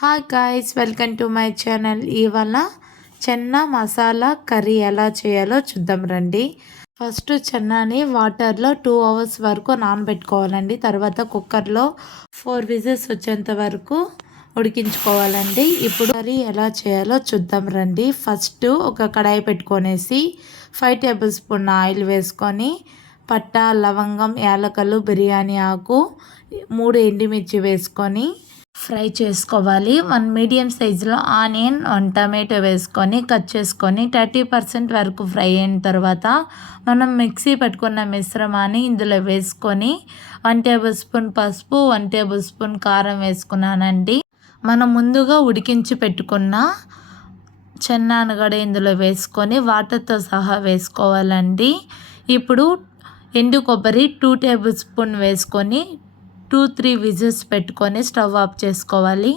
Hi guys, welcome to my channel. ఇవాళ Chenna masala curry ఎలా చేయాలో చూద్దాం రండి. ఫస్ట్ చెన్నాని వాటర్లో 2 అవర్స్ వరకు నానబెట్టుకోవాలండి. తర్వాత కుక్కర్లో 4 విజిల్స్ వచ్చేంత వరకు ఉడికించుకోవాలండి. ఇప్పుడు కర్రీ ఎలా చేయాలో చూద్దాం రండి. ఫస్ట్ ఒక కడాయి పెట్టుకొనేసి 5 టేబుల్ స్పూన్ ఆయిల్ వేసుకొని పట్టా, లవంగం, యాలకలు, బిర్యానీ ఆకు, 3 ఎండుమిర్చి వేసుకొని ఫ్రై చేసుకోవాలి. 1 మీడియం సైజులో ఆనియన్, 1 టమాటో వేసుకొని కట్ చేసుకొని 30% వరకు ఫ్రై అయిన తర్వాత మనం మిక్సీ పట్టుకున్న మిశ్రమాన్ని ఇందులో వేసుకొని 1 టేబుల్ స్పూన్ పసుపు, 1 టేబుల్ స్పూన్ కారం వేసుకున్నానండి. మనం ముందుగా ఉడికించి పెట్టుకున్న చెన్నాను కూడా ఇందులో వేసుకొని వాటర్తో సహా వేసుకోవాలండి. ఇప్పుడు ఎండు కొబ్బరి 2 టేబుల్ స్పూన్ వేసుకొని 2-3 విజిల్స్ పెట్టుకొని స్టవ్ ఆఫ్ చేసుకోవాలి.